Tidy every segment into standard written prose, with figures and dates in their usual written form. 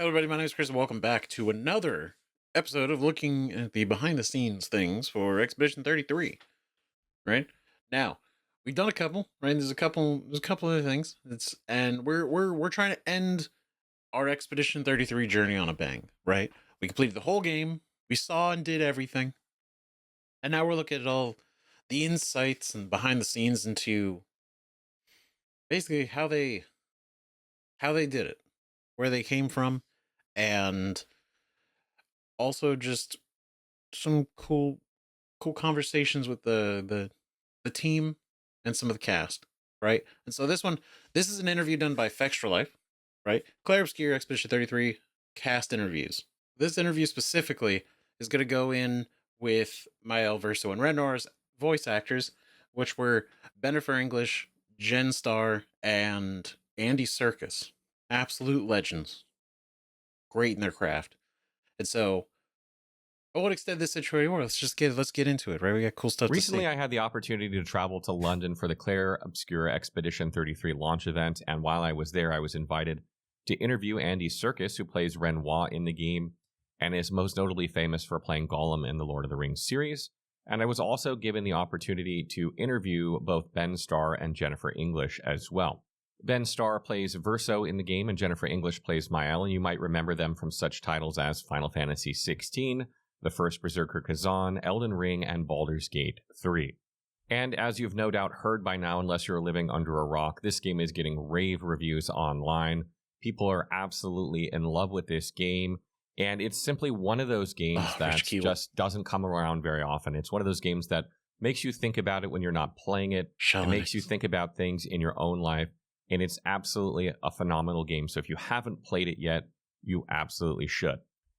Hello, everybody. My name is Chris, and welcome back to another episode of looking at the behind-the-scenes things for Expedition 33. Right now, we've done a couple. Right, there's a couple other things. We're trying to end our Expedition 33 journey on a bang. Right, we completed the whole game. We saw and did everything, and now we're looking at all the insights and behind the scenes into basically how they did it, where they came from, and also just some cool conversations with the team and some of the cast, right? And so this is an interview done by Fextralife, right? Clair Obscur Expedition 33 cast interviews. This interview specifically is going to go in with Mael Verso and Renoir's voice actors, which were Bennifer English, Jen Starr, and Andy Serkis. Absolute legends. Great in their craft. And so I won't extend this situation more. Let's get into it, right? We got cool stuff Recently, to see. I had the opportunity to travel to London for the Clair Obscur Expedition 33 launch event, and while I was there, I was invited to interview Andy Serkis, who plays Renoir in the game and is most notably famous for playing Gollum in the Lord of the Rings series. And I was also given the opportunity to interview both Ben Starr and Jennifer English as well. Ben Starr plays Verso in the game, and Jennifer English plays Mael, and you might remember them from such titles as Final Fantasy XVI, The First Berserker Kazan, Elden Ring, and Baldur's Gate 3. And as you've no doubt heard by now, unless you're living under a rock, this game is getting rave reviews online. People are absolutely in love with this game, and it's simply one of those games that just doesn't come around very often. It's one of those games that makes you think about it when you're not playing it. It makes you think about things in your own life, and it's absolutely a phenomenal game. So if you haven't played it yet, you absolutely should.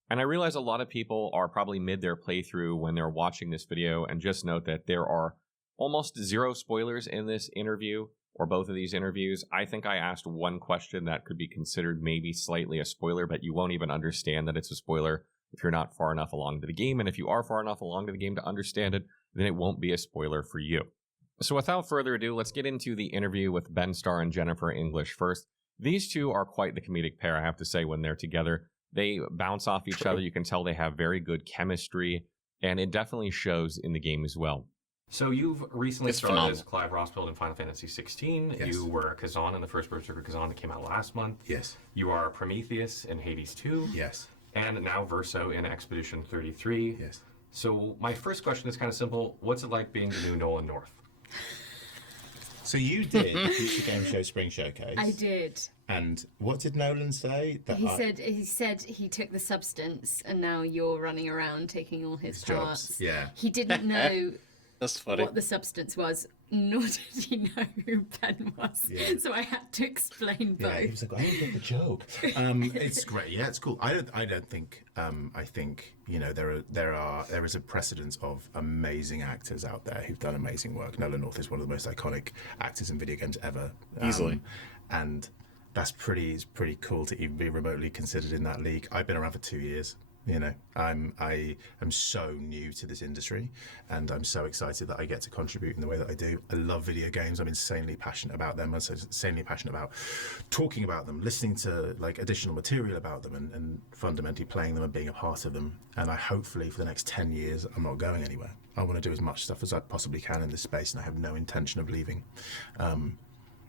And I realize a lot of people are probably mid their playthrough when they're watching this video, and just note that there are almost zero spoilers in this interview, or both of these interviews. I think I asked one question that could be considered maybe slightly a spoiler, but you won't even understand that it's a spoiler if you're not far enough along to the game. And if you are far enough along to the game to understand it, then it won't be a spoiler for you. So without further ado, let's get into the interview with Ben Starr and Jennifer English first. These two are quite the comedic pair, I have to say, when they're together. They bounce off each other. You can tell they have very good chemistry, and it definitely shows in the game as well. So you've recently started as Clive Rossfield in Final Fantasy XVI. Yes. You were Kazan in the first Berserker Kazan that came out last month. Yes. You are Prometheus in Hades 2. Yes. And now Verso in Expedition 33. Yes. So my first question is kind of simple. What's it like being the new Nolan North? So you did the Future Game Show Spring Showcase. I did. And what did Nolan say? That He said he took the substance, and now you're running around taking all his parts. jobs. Yeah. He didn't know That's funny. what the substance was, nor did he know who Ben was. Yeah. So I had to explain both. Yeah, he was like, I don't get the joke. It's great. Yeah, it's cool. I don't think. I think there is a precedence of amazing actors out there who've done amazing work. Nolan North is one of the most iconic actors in video games ever, Easily. and that's pretty cool to even be remotely considered in that league. I've been around for 2 years. I am so new to this industry, and I'm so excited that I get to contribute in the way that I do. I love video games. I'm insanely passionate about them. I'm so insanely passionate about talking about them, listening to like additional material about them, and fundamentally playing them and being a part of them. And I hopefully for the next 10 years, I'm not going anywhere. I want to do as much stuff as I possibly can in this space, and I have no intention of leaving.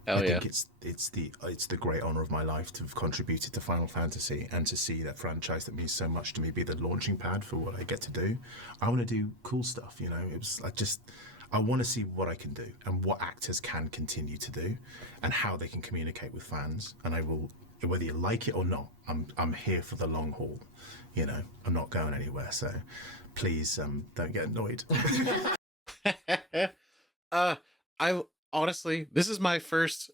I think it's the great honor of my life to have contributed to Final Fantasy, and to see that franchise that means so much to me be the launching pad for what I get to do. I want to do cool stuff, It was I want to see what I can do and what actors can continue to do, and how they can communicate with fans. And I will, whether you like it or not, I'm here for the long haul. I'm not going anywhere. So please don't get annoyed. I honestly, this is my first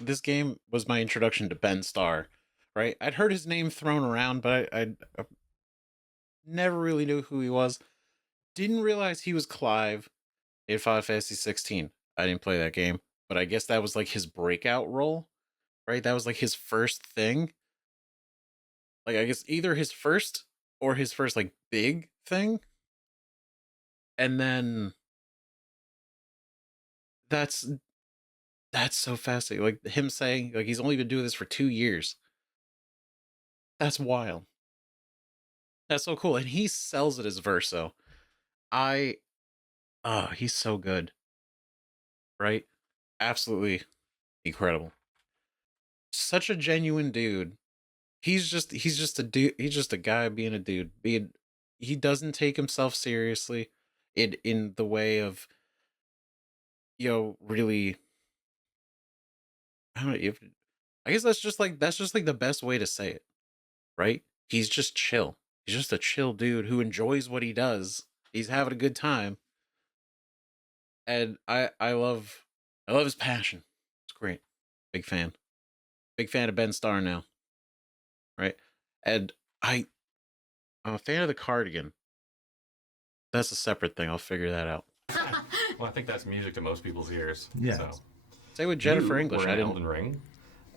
this game was my introduction to Ben Starr, right? I'd heard his name thrown around, but I never really knew who he was. Didn't realize he was Clive in Final Fantasy 16. I didn't play that game, but I guess that was like his breakout role, right? That was like his first thing. Like, I guess either his first or his first like big thing. And then that's so fascinating. Like him saying, like, he's only been doing this for 2 years. That's wild. That's so cool. And he sells it as Verso. He's so good. Right? Absolutely incredible. Such a genuine dude. He's just a dude. He's just a guy being a dude. He doesn't take himself seriously in the way of, really, I don't know if I guess that's just like the best way to say it, right? He's just chill. He's just a chill dude who enjoys what he does. He's having a good time. And I love his passion. It's great. Big fan. Big fan of Ben Starr now. Right? And I'm a fan of the cardigan. That's a separate thing. I'll figure that out. Well, I think that's music to most people's ears. Yeah. So. Say with Jennifer You English. were I in didn't. Elden Ring,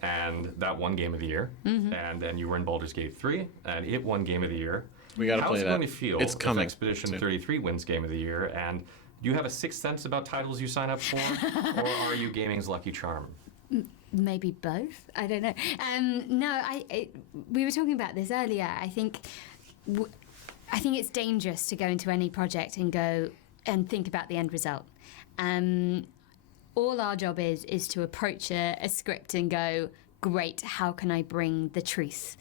and that won Game of the Year. And then you were in Baldur's Gate 3, and it won Game of the Year. We gotta How's play it that. going to feel It's coming. if Expedition 33 wins Game of the Year? And do you have a sixth sense about titles you sign up for, or are you gaming's lucky charm? Maybe both. I don't know. No, we were talking about this earlier. I think it's dangerous to go into any project and go and think about the end result. All our job is to approach a script and go, great, how can I bring the truth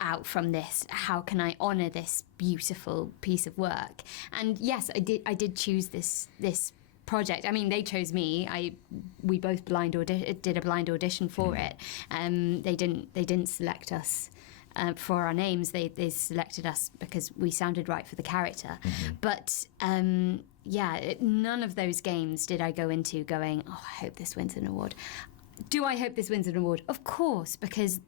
out from this? How can I honour this beautiful piece of work? And yes, I did choose this project. I mean, they chose me. We both did a blind audition for it. They didn't select us for our names. They selected us because we sounded right for the character. But none of those games did I go into going, oh, I hope this wins an award. Do I hope this wins an award? Of course, because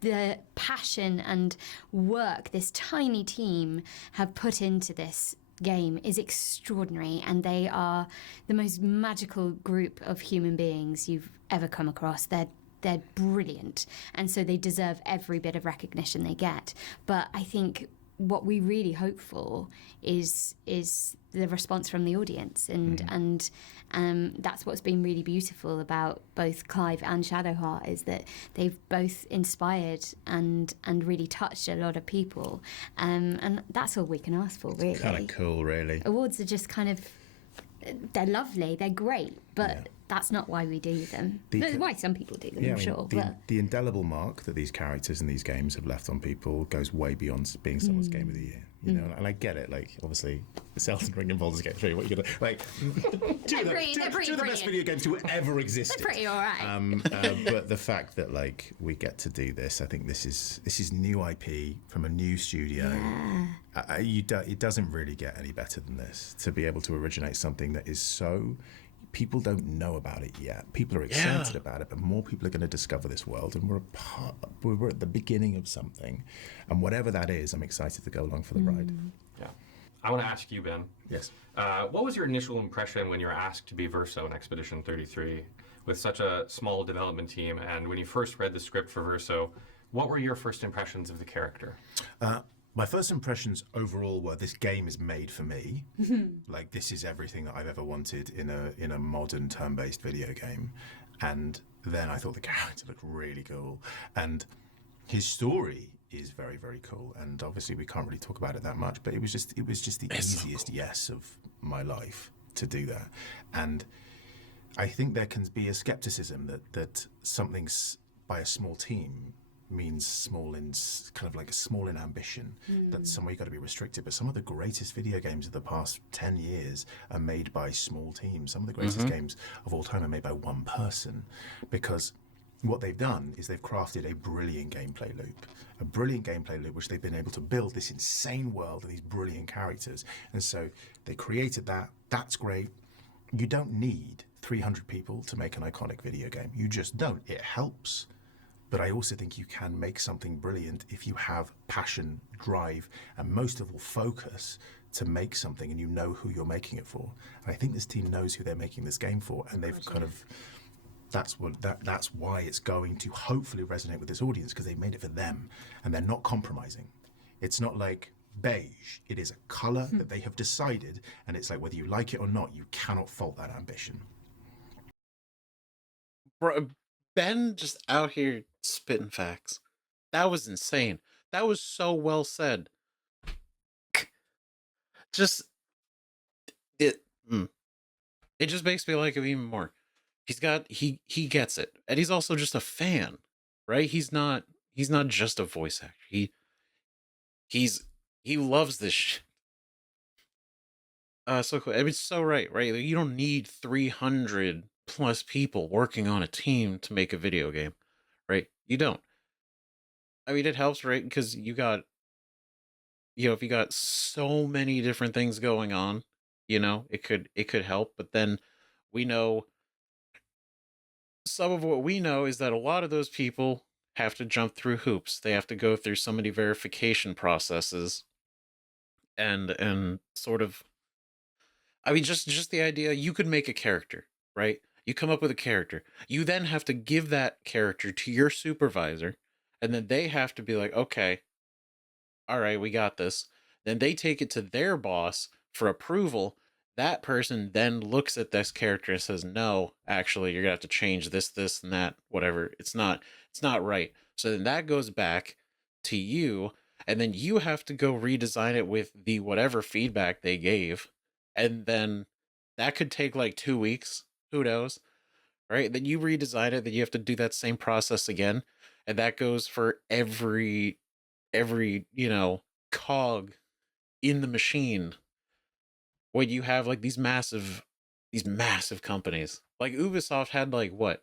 the passion and work this tiny team have put into this game is extraordinary, and they are the most magical group of human beings you've ever come across. They're brilliant, and so they deserve every bit of recognition they get. But I think what we really hope for is the response from the audience, and that's what's been really beautiful about both Clive and Shadowheart, is that they've both inspired and really touched a lot of people, and that's all we can ask for, really. Kind of cool, really. Awards are just kind of, they're lovely, they're great, but that's not why we do them. That's why some people do them, I'm sure. The indelible mark that these characters in these games have left on people goes way beyond being someone's game of the year. You know, and I get it. Like, obviously, Elden Ring and Baldur's Gate 3. What are you gonna like? Two of the best video games to ever exist. They're pretty alright. But the fact that like we get to do this, I think this is new IP from a new studio. It doesn't really get any better than this, to be able to originate something that is so. People don't know about it yet. People are excited about it, but more people are going to discover this world, and we're at the beginning of something. And whatever that is, I'm excited to go along for the ride. Yeah. I want to ask you, Ben. Yes. What was your initial impression when you were asked to be Verso in Expedition 33 with such a small development team? And when you first read the script for Verso, what were your first impressions of the character? My first impressions overall were, this game is made for me. Like, this is everything that I've ever wanted in a modern turn-based video game. And then I thought the character looked really cool, and his story is very, very cool. And obviously we can't really talk about it that much, but it was just the easiest yes of my life to do that. And I think there can be a skepticism that something's by a small team means small in kind of like a small in ambition, that somewhere you've got to be restricted. But some of the greatest video games of the past 10 years are made by small teams. Some of the greatest games of all time are made by one person, because what they've done is they've crafted a brilliant gameplay loop, which they've been able to build this insane world of these brilliant characters. And so they created that. That's great. You don't need 300 people to make an iconic video game. You just don't. It helps. But I also think you can make something brilliant if you have passion, drive, and most of all, focus to make something, and you know who you're making it for. And I think this team knows who they're making this game for, and they've kind of, that's why it's going to hopefully resonate with this audience, because they made it for them, and they're not compromising. It's not like beige. It is a color that they have decided, and it's like, whether you like it or not, you cannot fault that ambition. Bro, Ben just out here spitting facts. That was insane. That was so well said. Just it. It just makes me like him even more. He gets it, and he's also just a fan, right? He's not just a voice actor. He's he loves this shit. So cool. I mean, it's so right? Like, you don't need 300 plus people working on a team to make a video game, right? You don't. I mean, it helps, right? Because if you got so many different things going on, it could help. But then we know some of what we know is that a lot of those people have to jump through hoops. They have to go through so many verification processes, and sort of. I mean, just the idea you could make a character, right? You come up with a character. You then have to give that character to your supervisor, and then they have to be like, okay, all right, we got this. Then they take it to their boss for approval. That person then looks at this character and says, no, actually, you're gonna have to change this, and that, whatever. It's not right. So then that goes back to you, and then you have to go redesign it with the whatever feedback they gave. And then that could take like 2 weeks. Who knows? Right? Then you redesign it, then you have to do that same process again. And that goes for every cog in the machine, when you have like these massive companies. Like Ubisoft had like what,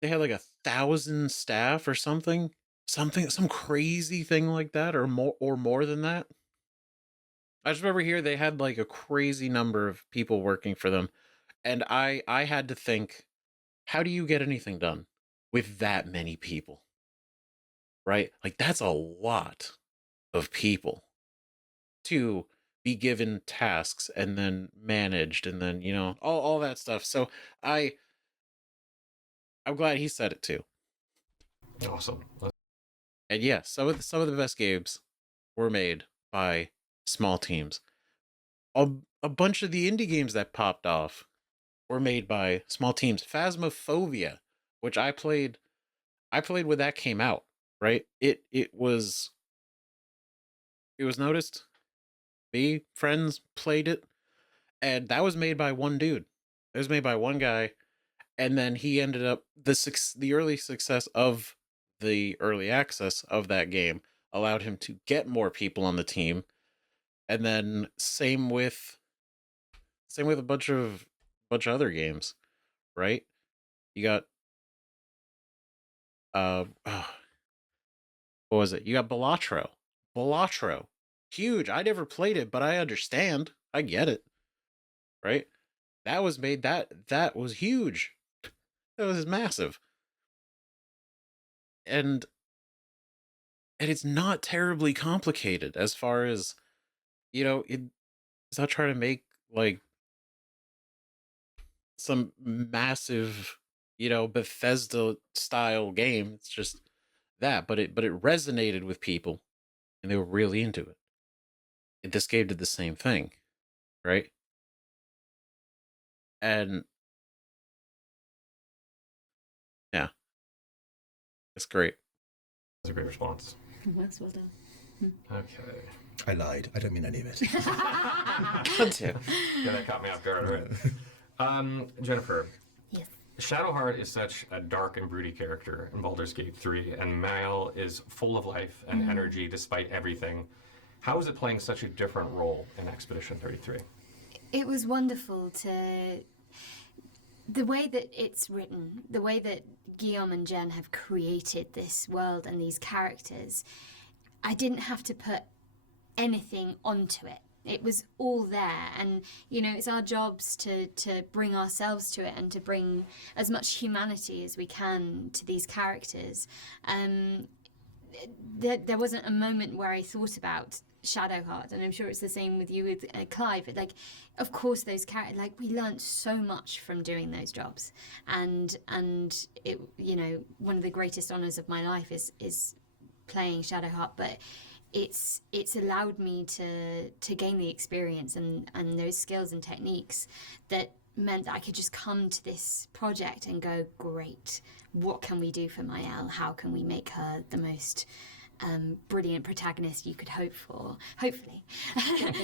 they had like 1,000 staff or something, some crazy thing like that, or more than that. I just remember here they had like a crazy number of people working for them, and I had to think, how do you get anything done with that many people? Right? Like, that's a lot of people to be given tasks and then managed, and then all that stuff. So I'm glad he said it too. Awesome. And yeah, some of the best games were made by small teams. A bunch of the indie games that popped off were made by small teams. Phasmophobia, which I played when that came out, right? It was noticed. Me, friends played it, and that was made by one dude. It was made by one guy, and then he ended up the early success of the early access of that game allowed him to get more people on the team, and then same with a bunch of other games, right? You got what was it? You got Balatro, huge. I never played it, but I understand. I get it, right? That was made. That was huge. That was massive, and it's not terribly complicated as far as it's not trying to make like some massive Bethesda style game. It's just that, but it resonated with people, and they were really into it. And this game did the same thing, right? And yeah, it's great. That's a great response. That's well done. Okay. I lied. I don't mean any of it. Yeah, that caught me off guard, right? Jennifer. Yes. Shadowheart is such a dark and broody character in Baldur's Gate 3, and Mal is full of life and energy despite everything. How is it playing such a different role in Expedition 33? It was wonderful the way that it's written, the way that Guillaume and Jen have created this world and these characters. I didn't have to put anything onto it. It was all there, and it's our jobs to bring ourselves to it and to bring as much humanity as we can to these characters. There wasn't a moment where I thought about Shadowheart, and I'm sure it's the same with you with Clive. Like, of course, those characters, like, we learned so much from doing those jobs, and it, one of the greatest honors of my life is playing Shadowheart, but it's allowed me to gain the experience and those skills and techniques that meant that I could just come to this project and go, great, what can we do for Maëlle? How can we make her the most brilliant protagonist you could hope for? Hopefully.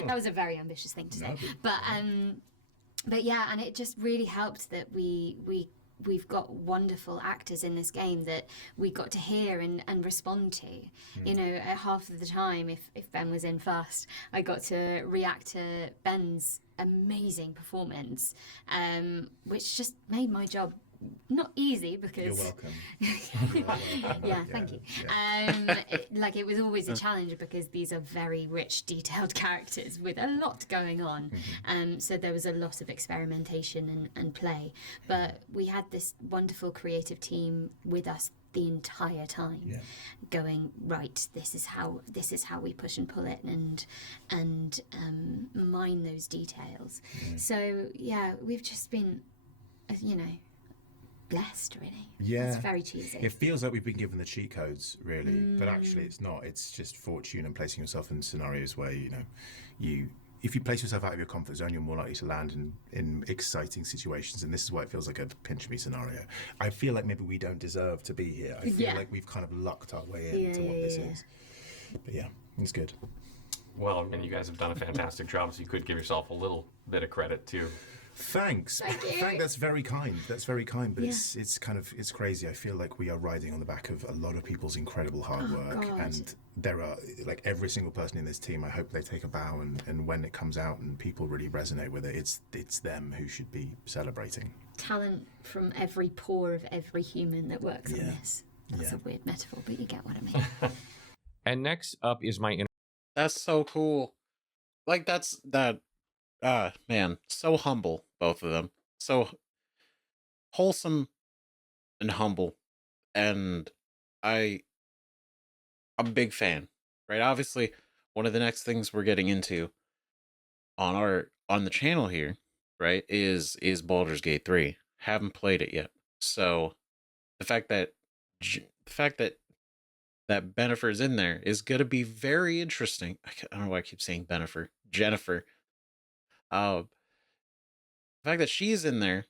That was a very ambitious thing to say. But yeah, and it just really helped that we've got wonderful actors in this game that we got to hear and respond to. You know, half of the time, if Ben was in first, I got to react to Ben's amazing performance, which just made my job not easy because You're welcome. yeah, thank you. It was always a challenge because these are very rich, detailed characters with a lot going on. So there was a lot of experimentation and play. But we had this wonderful creative team with us the entire time, going, right, this is how we push and pull it and mine those details. So yeah, we've just been, blessed, really. Yeah, it's very cheesy. It feels like we've been given the cheat codes, really, but actually it's not. It's just fortune and placing yourself in scenarios where if you place yourself out of your comfort zone, you're more likely to land in exciting situations. And this is why it feels like a pinch me scenario. I feel like maybe we don't deserve to be here. I feel like we've kind of lucked our way into what this is. But yeah, it's good. Well, and you guys have done a fantastic job, so you could give yourself a little bit of credit too. Thanks. That's very kind. That's very kind. But it's crazy. I feel like we are riding on the back of a lot of people's incredible hard work. God. And there are, like, every single person in this team, I hope they take a bow, and when it comes out and people really resonate with it, it's them who should be celebrating. Talent from every pore of every human that works on this. That's a weird metaphor, but you get what I mean. And next up is my That's so cool. Like, man, so humble, both of them. So wholesome and humble. And I'm a big fan, right? Obviously, one of the next things we're getting into on the channel here, right, is Baldur's Gate 3. Haven't played it yet. So the fact that Bennifer's in there is going to be very interesting. I don't know why I keep saying Jennifer. The fact that she's in there,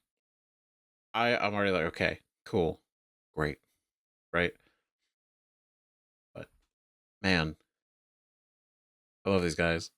I'm already like, okay, cool, great, right? But man, I love these guys.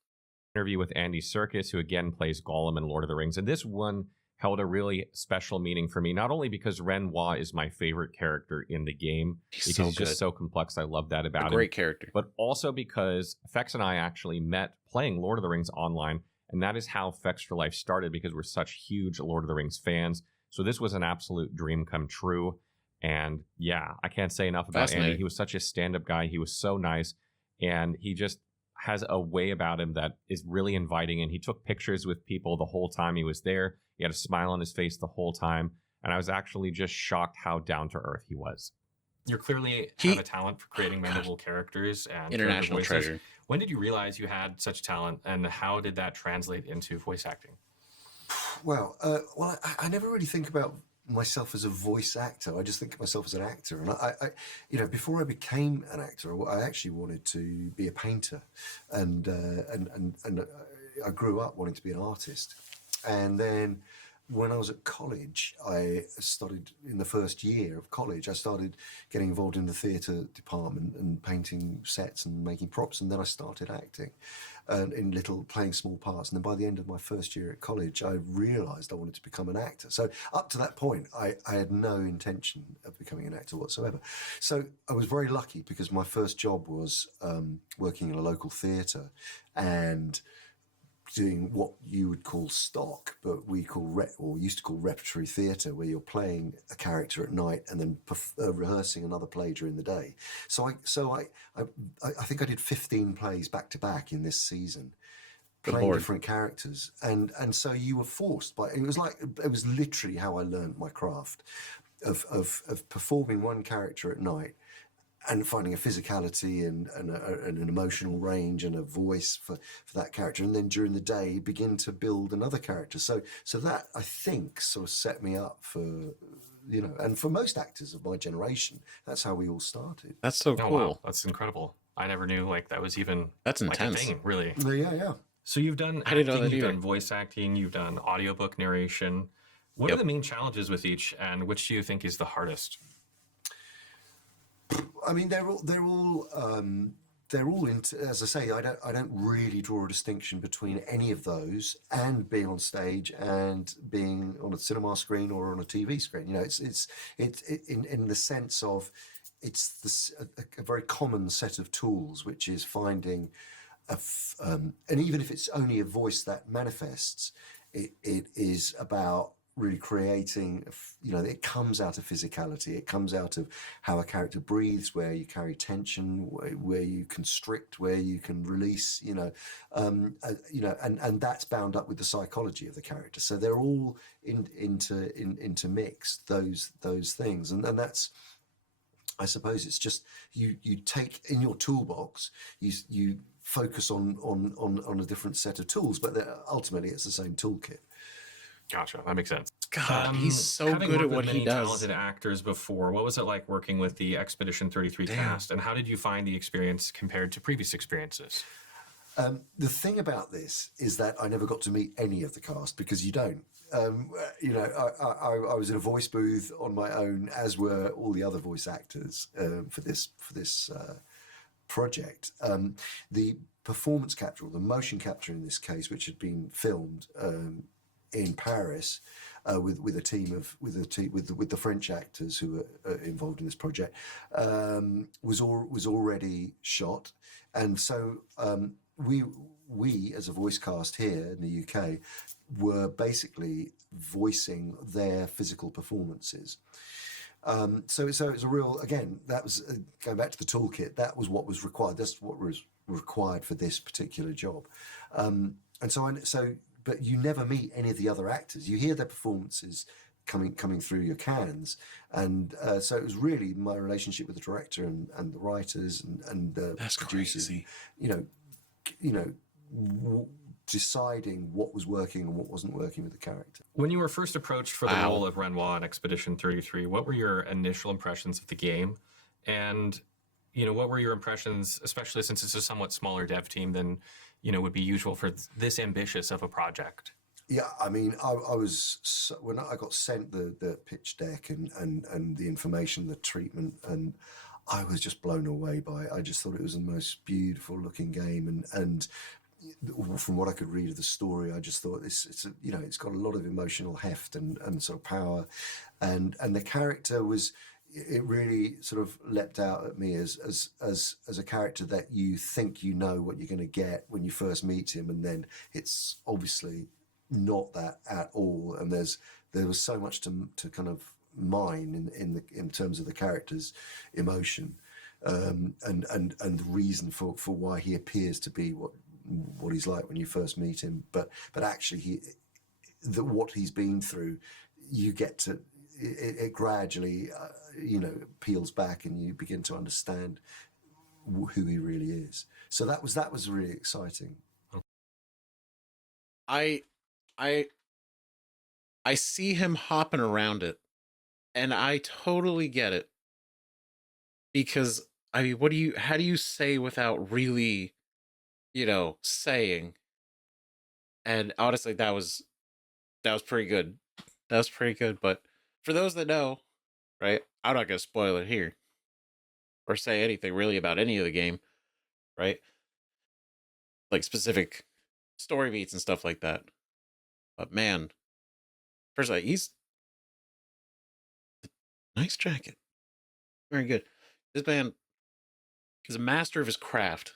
interview with Andy Serkis, who again plays Gollum in Lord of the Rings, and this one held a really special meaning for me, not only because Renoir is my favorite character in the game, because he's just so complex. I love that about him. Great character. But also because Fex and I actually met playing Lord of the Rings online, and that is how Fextralife started, because we're such huge Lord of the Rings fans. So this was an absolute dream come true. And yeah, I can't say enough about Andy. He was such a stand-up guy. He was so nice, and he just has a way about him that is really inviting. And he took pictures with people the whole time he was there. He had a smile on his face the whole time. And I was actually just shocked how down to earth he was. You clearly have a talent for creating memorable characters and international treasure. When did you realize you had such talent, and how did that translate into voice acting? Well, I never really think about myself as a voice actor. I just think of myself as an actor. And I before I became an actor, I actually wanted to be a painter, and I grew up wanting to be an artist. And then when I was at college, I started, in the first year of college, I started getting involved in the theatre department and painting sets and making props. And then I started acting and playing small parts. And then by the end of my first year at college, I realised I wanted to become an actor. So up to that point, I had no intention of becoming an actor whatsoever. So I was very lucky, because my first job was working in a local theatre and doing what you would call stock, but we used to call repertory theatre, where you're playing a character at night and then rehearsing another play during the day. So I think I did 15 plays back to back in this season, playing different characters, and so you were forced by. It was literally how I learned my craft of performing one character at night, and finding a physicality and an emotional range and a voice for that character. And then during the day, begin to build another character. So that, I think, sort of set me up for, and for most actors of my generation, that's how we all started. That's so cool. Wow, that's incredible. I never knew that was even intense. A thing, really. Yeah. So you've done I didn't know acting, that you've either. done voice acting, you've done audiobook narration. What are the main challenges with each, and which do you think is the hardest? I mean, they're all as I say, I don't really draw a distinction between any of those and being on stage and being on a cinema screen or on a TV screen. You know, it's in the sense of it's a very common set of tools, which is finding and even if it's only a voice that manifests, it is about really creating, you know, it comes out of physicality. It comes out of how a character breathes, where you carry tension, where you constrict, where you can release, and that's bound up with the psychology of the character. So they're all intermixed, those things. And that's, I suppose it's just, you take in your toolbox, you focus on a different set of tools, but ultimately it's the same toolkit. Gotcha. That makes sense. God, he's so having good worked at with what he many does. talented actors before, what was it like working with the Expedition 33 cast, and how did you find the experience compared to previous experiences? The thing about this is that I never got to meet any of the cast, because you don't. I was in a voice booth on my own, as were all the other voice actors for this project. The performance capture, or the motion capture in this case, which had been filmed in Paris with a team with the French actors who were involved in this project, was already shot, and so we as a voice cast here in the UK were basically voicing their physical performances. So it's a real, again, that was going back to the toolkit. That was what was required. That's what was required for this particular job. But you never meet any of the other actors. You hear their performances coming through your cans, and so it was really my relationship with the director and the writers and the That's producers. crazy. Deciding what was working and what wasn't working with the character. When you were first approached for the Wow. role of Renoir in Expedition 33, what were your initial impressions of the game? And, what were your impressions, especially since it's a somewhat smaller dev team than, would be usual for this ambitious of a project? Yeah, I mean, when I got sent the pitch deck and the information, the treatment, and I was just blown away by it. I just thought it was the most beautiful looking game, and from what I could read of the story, I just thought it's got a lot of emotional heft and sort of power, and the character it really sort of leapt out at me as a character that you think you know what you're going to get when you first meet him, and then it's obviously not that at all, and there was so much to kind of mine in terms of the character's emotion, and the reason for why he appears to be what he's like when you first meet him, but actually what he's been through, you get to it gradually peels back, and you begin to understand who he really is. So that was really exciting. I see him hopping around it, and I totally get it, because I mean, how do you say without really, saying? And honestly, that was pretty good. That was pretty good. But for those that know, right, I'm not gonna spoil it here or say anything really about any of the game, right? Like specific story beats and stuff like that. But man, first of all, he's nice jacket. Very good. This man is a master of his craft.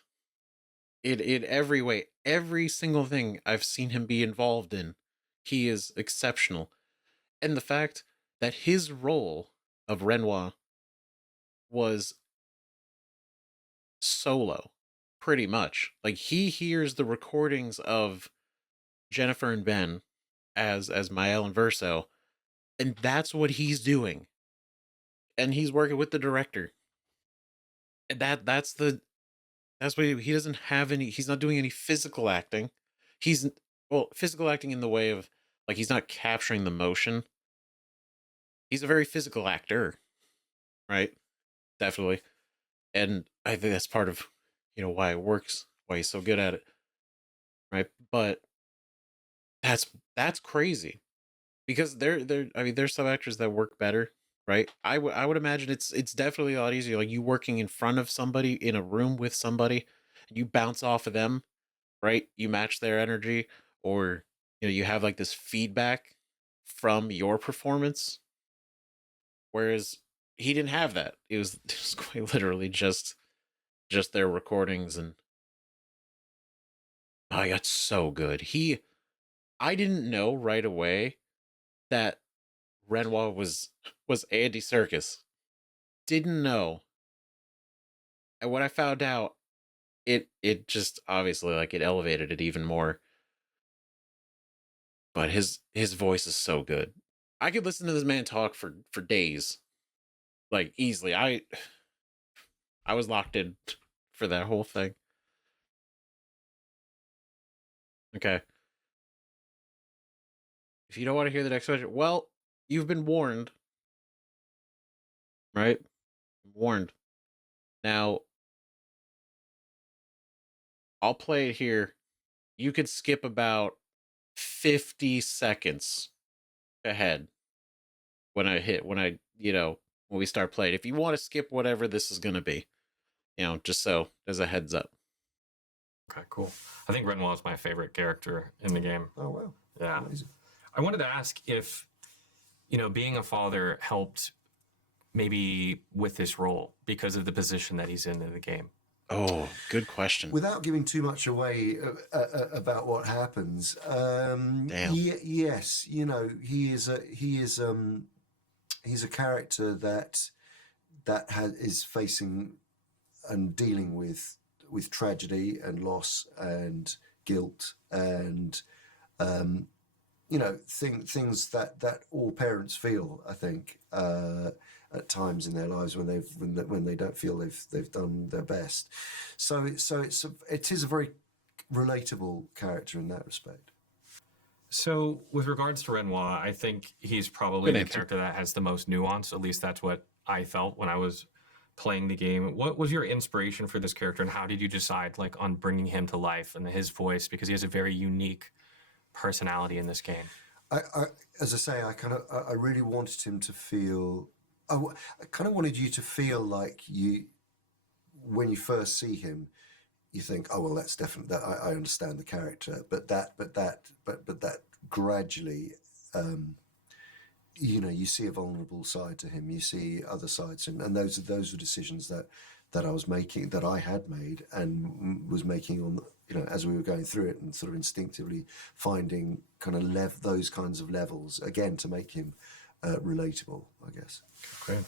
In every way, every single thing I've seen him be involved in, he is exceptional. And the fact that his role of Renoir was solo, pretty much. Like, he hears the recordings of Jennifer and Ben as Mael and Verso, and that's what he's doing. And he's working with the director. And that's what he doesn't have any, he's not doing any physical acting. Physical acting in the way of, like, he's not capturing the motion. He's a very physical actor, right? Definitely. And I think that's part of, why it works, why he's so good at it, right? But that's crazy, because I mean, there's some actors that work better, right? I would imagine it's definitely a lot easier. Like you working in front of somebody in a room with somebody, and you bounce off of them, right? You match their energy, or you have like this feedback from your performance. Whereas he didn't have that. It was, it was quite literally just their recordings, and oh, yeah, it's so good. I didn't know right away that Renoir was Andy Serkis. Didn't know. And when I found out, it just obviously like it elevated it even more. But his voice is so good. I could listen to this man talk for days. Like easily. I was locked in for that whole thing. Okay. If you don't want to hear the next question, well, you've been warned. Right? Warned. Now, I'll play it here. You could skip about 50 seconds ahead when we start playing. If you want to skip whatever this is going to be, just so as a heads up. Okay, cool. I think Renoir is my favorite character in the game. Oh, wow. Yeah. Amazing. I wanted to ask if, being a father helped maybe with this role because of the position that he's in the game. Oh, good question. Without giving too much away about what happens, Damn. yes, he's a character that is facing and dealing with tragedy and loss and guilt and things that all parents feel, I think, at times in their lives when they don't feel they've done their best. So it is a very relatable character in that respect. So with regards to Renoir, I think he's probably Good the answer. character that has the most nuance. At least that's what I felt when I was playing the game. What was your inspiration for this character, and how did you decide on bringing him to life and his voice, because he has a very unique personality in this game? As I say, I really wanted him to feel. I kind of wanted you to feel like when you first see him, you think, oh well, that's definitely that. I understand the character, but that gradually, you see a vulnerable side to him. You see other sides to him, and those were decisions that I was making, that I had made and was making on, as we were going through it, and sort of instinctively finding kind of those kinds of levels again to make him relatable, I guess. Great.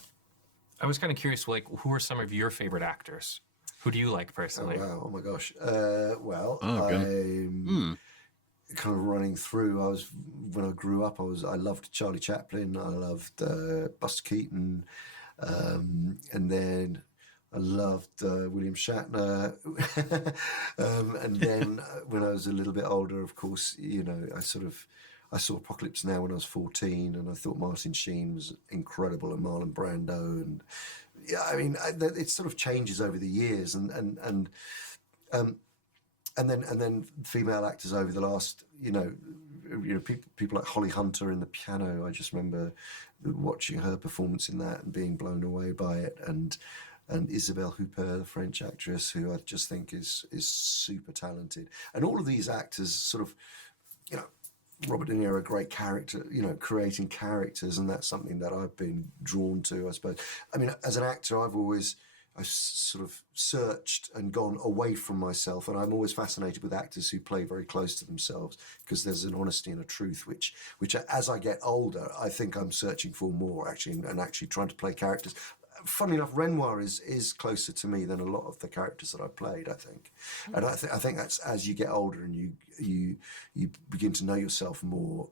I was kind of curious, who are some of your favorite actors? Who do you like personally? Oh, wow. Oh my gosh. Well, Oh, good. I'm kind of running through. When I grew up, I loved Charlie Chaplin. I loved Buster Keaton, and then I loved William Shatner. And then when I was a little bit older, of course, I saw Apocalypse Now when I was 14, and I thought Martin Sheen was incredible, and Marlon Brando, and yeah, I mean, it sort of changes over the years, and then female actors over the last, people like Holly Hunter in The Piano. I just remember watching her performance in that and being blown away by it, and Isabelle Huppert, the French actress, who I just think is super talented, and all of these actors sort of, Robert De Niro, a great character, creating characters, and that's something that I've been drawn to, I suppose. I mean, as an actor, I've sort of searched and gone away from myself, and I'm always fascinated with actors who play very close to themselves, because there's an honesty and a truth which as I get older, I think I'm searching for more, actually, and actually trying to play characters. Funnily enough, Renoir is closer to me than a lot of the characters that I played, I think. And I think that's as you get older and you begin to know yourself more.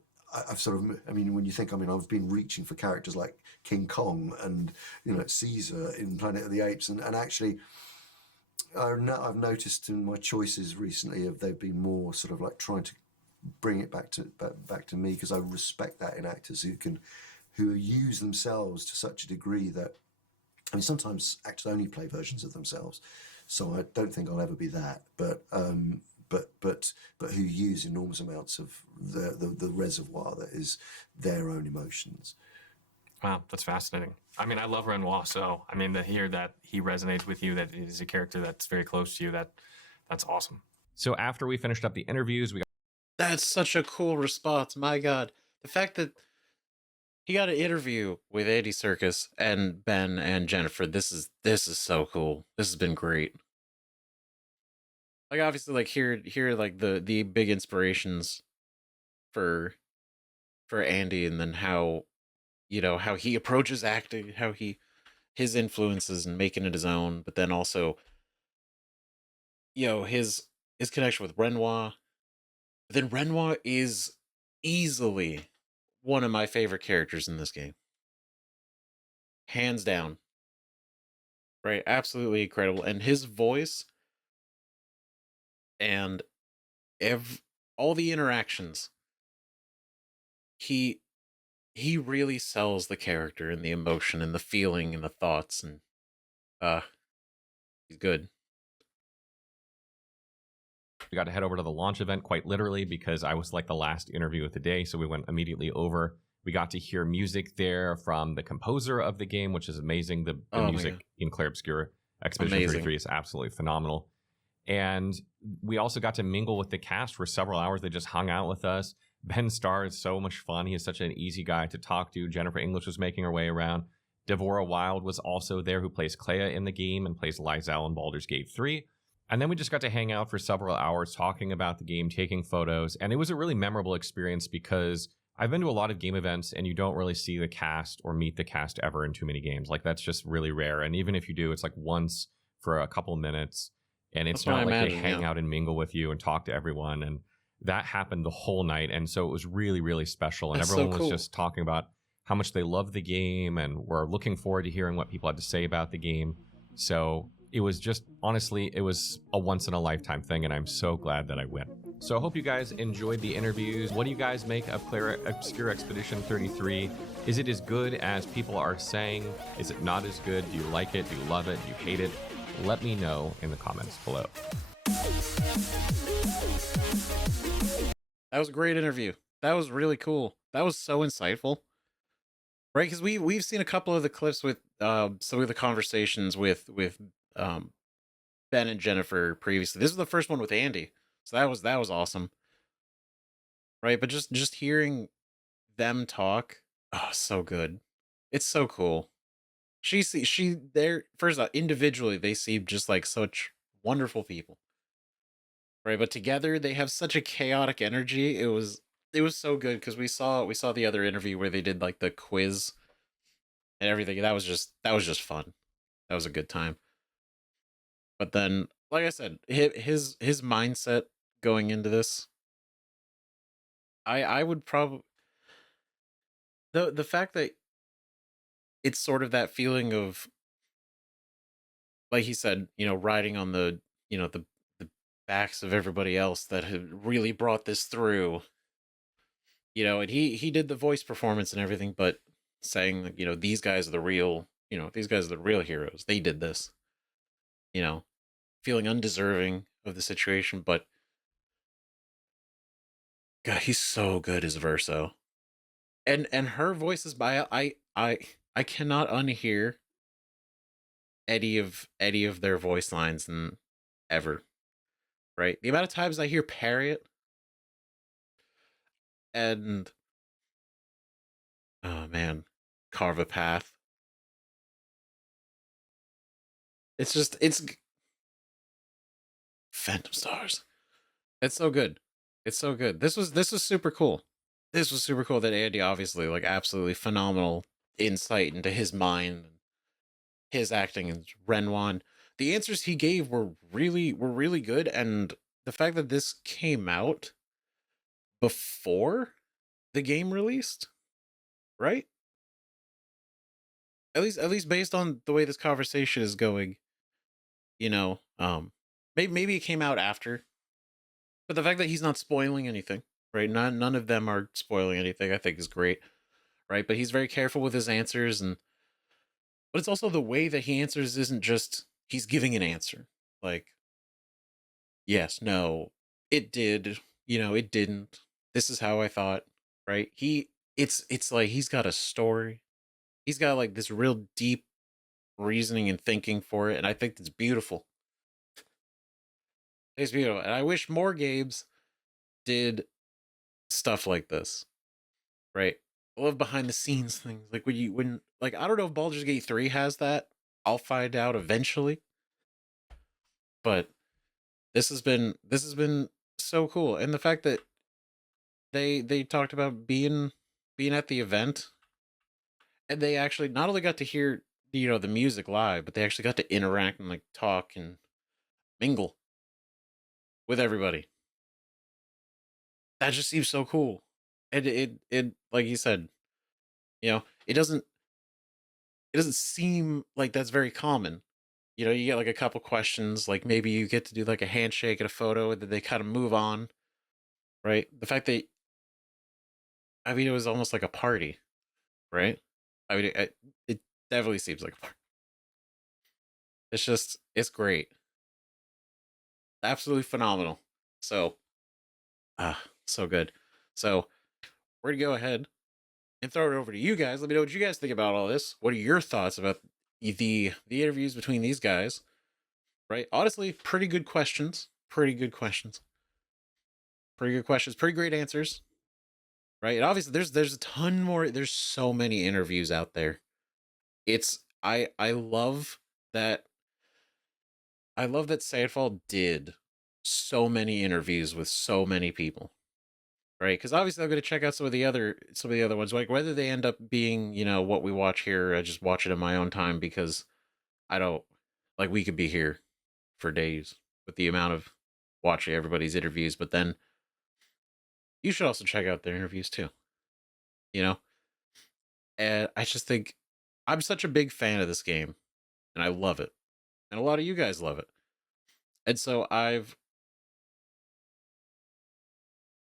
When you think, I've been reaching for characters like King Kong and, Caesar in Planet of the Apes. And actually, I've noticed in my choices recently, they've been more sort of like trying to bring it back to me, because I respect that in actors who use themselves to such a degree that, sometimes actors only play versions of themselves, so I don't think I'll ever be that. But but who use enormous amounts of the reservoir that is their own emotions. Wow, that's fascinating. I mean, I love Renoir, so I mean, to hear that he resonates with you, that he's a character that's very close to you, that's awesome. So after we finished up the interviews, we got That's such a cool response. My God, the fact that he got an interview with Andy Serkis and Ben and Jennifer. This is so cool. This has been great. Like obviously, like here like the big inspirations for Andy, and then how how he approaches acting, how his influences and making it his own, but then also his connection with Renoir. But then Renoir is easily one of my favorite characters in this game, hands down. Right, absolutely incredible, and his voice and all the interactions, he really sells the character and the emotion and the feeling and the thoughts, and he's good. we got to head over to the launch event quite literally because I was like the last interview of the day, so we went immediately over. We got to hear music there from the composer of the game, which is amazing. The music in Clair Obscur Expedition Amazing. 33 is absolutely phenomenal. And we also got to mingle with the cast for several hours. They just hung out with us. Ben Starr is so much fun. He is such an easy guy to talk to. Jennifer English was making her way around. Devora Wild was also there, who plays Clair in the game and plays Lysel in Baldur's Gate 3. And then we just got to hang out for several hours talking about the game, taking photos. And it was a really memorable experience because I've been to a lot of game events and you don't really see the cast or meet the cast ever in too many games. Like, that's just really rare. And even if you do, it's like once for a couple minutes. And it's That's what not I like they imagine, hang out and mingle with you and talk to everyone. And that happened the whole night. And so it was really, really special. And That's so everyone was cool. just talking about how much they love the game and were looking forward to hearing what people had to say about the game. So it was just, honestly, it was a once in a lifetime thing. And I'm so glad that I went. So I hope you guys enjoyed the interviews. What do you guys make of Clair Obscur Expedition 33? Is it as good as people are saying? Is it not as good? Do you like it? Do you love it? Do you hate it? Let me know in the comments below. That was a great interview. That was really cool. That was so insightful. Right, because we've seen a couple of the clips with some of the conversations with Ben and Jennifer previously. This was the first one with Andy, so that was awesome. Right, but just hearing them talk, oh, so good. It's so cool. They're first off, individually they seem just like such wonderful people. Right, but together they have such a chaotic energy. It was so good because we saw the other interview where they did like the quiz and everything. That was just fun. That was a good time. But then, like I said, his mindset going into this, I would probably, the fact that it's sort of that feeling of, like he said, riding on the the backs of everybody else that had really brought this through. And he did the voice performance and everything, but saying that, these guys are the real, these guys are the real heroes. They did this, feeling undeserving of the situation, but God, he's so good as Verso. And her voice is by I cannot unhear any of their voice lines and ever. Right? The amount of times I hear Parrot and oh man, Carve a Path. It's Phantom Stars. It's so good. It's so good. This was super cool. This was super cool that Andy, obviously, like, absolutely phenomenal insight into his mind, his acting, and Renoir. The answers he gave were really good, and the fact that this came out before the game released, right? At least based on the way this conversation is going, maybe it came out after, but the fact that he's not spoiling anything, right? None of them are spoiling anything, I think is great, right? But he's very careful with his answers, but it's also the way that he answers isn't just he's giving an answer, like yes, no, it did, it didn't. This is how I thought, right? It's like he's got a story. He's got like this real deep reasoning and thinking for it, and I think it's beautiful. It's beautiful, and I wish more games did stuff like this, right? I love behind the scenes things, like when like I don't know if Baldur's Gate 3 has that. I'll find out eventually, but this has been so cool, and the fact that they talked about being at the event, and they actually not only got to hear the music live, but they actually got to interact and like talk and mingle with everybody. That just seems so cool. And it like you said, it doesn't seem like that's very common. You get like a couple questions, like maybe you get to do like a handshake and a photo, and then they kind of move on, right? The fact that I mean, it was almost like a party, right? I mean, it definitely seems like a party. It's great, absolutely phenomenal. So, so good. So we're gonna go ahead and throw it over to you guys. Let me know what you guys think about all this. What are your thoughts about the interviews between these guys? Right? Honestly, pretty good questions. Pretty good questions. Pretty good questions. Pretty great answers. Right? And obviously, there's a ton more. There's so many interviews out there. I love that. I love that Sandfall did so many interviews with so many people, right? Because obviously I'm going to check out some of the other ones, like whether they end up being what we watch here. I just watch it in my own time because I don't like we could be here for days with the amount of watching everybody's interviews, but then you should also check out their interviews too. You know, and I just think I'm such a big fan of this game, and I love it, and a lot of you guys love it, and so I've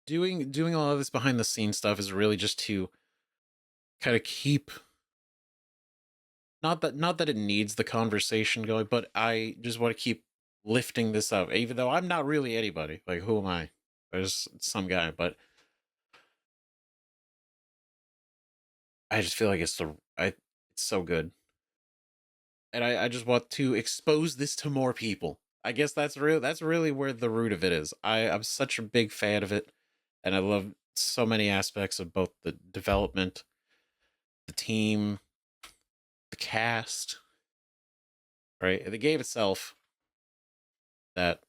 doing all of this behind the scenes stuff is really just to kind of keep not that it needs the conversation going, but I just want to keep lifting this up, even though I'm not really anybody. Like, who am I? There's some guy, but I just feel like it's so good, and I just want to expose this to more people. I guess that's real. That's really where the root of it is. I'm such a big fan of it, and I love so many aspects of both the development, the team, the cast, right, and the game itself. That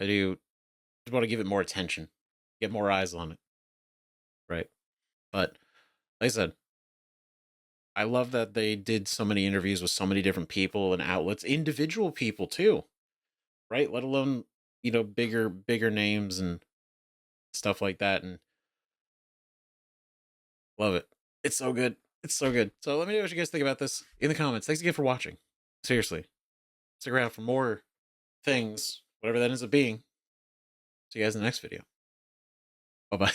I do just want to give it more attention, get more eyes on it, right? But like I said, I love that they did so many interviews with so many different people and outlets, individual people too, right? Let alone bigger names and stuff like that, and love it. It's so good. It's so good. So let me know what you guys think about this in the comments. Thanks again for watching. Seriously, stick around for more things, whatever that ends up being. See you guys in the next video. Bye bye.